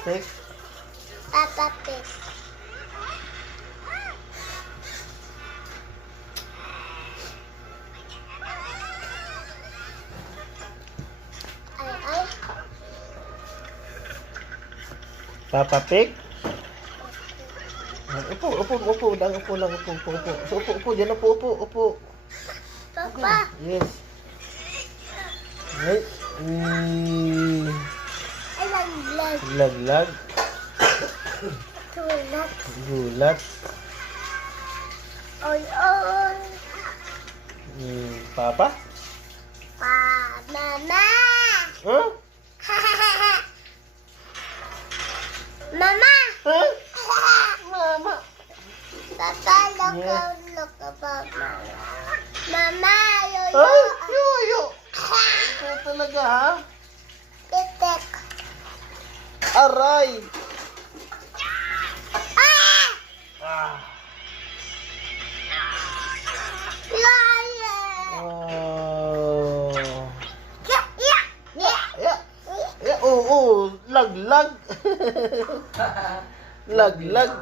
Pig? Papa Pig. Ay. Papa Pig? Upo lang, upo. Upo, dyan, upo. Papa. Yes. Ay, Laglag. laglag, Tulad. gulat, Oy. papa? Mama. Huh? Mama. Huh? Mama. Tata, look about Mama, yoyo. Ay, yoyo. Ito talaga, ha? Titik. Aray. Ah! Yaya. Oh. Yeah. Oo, laglag. Laglag.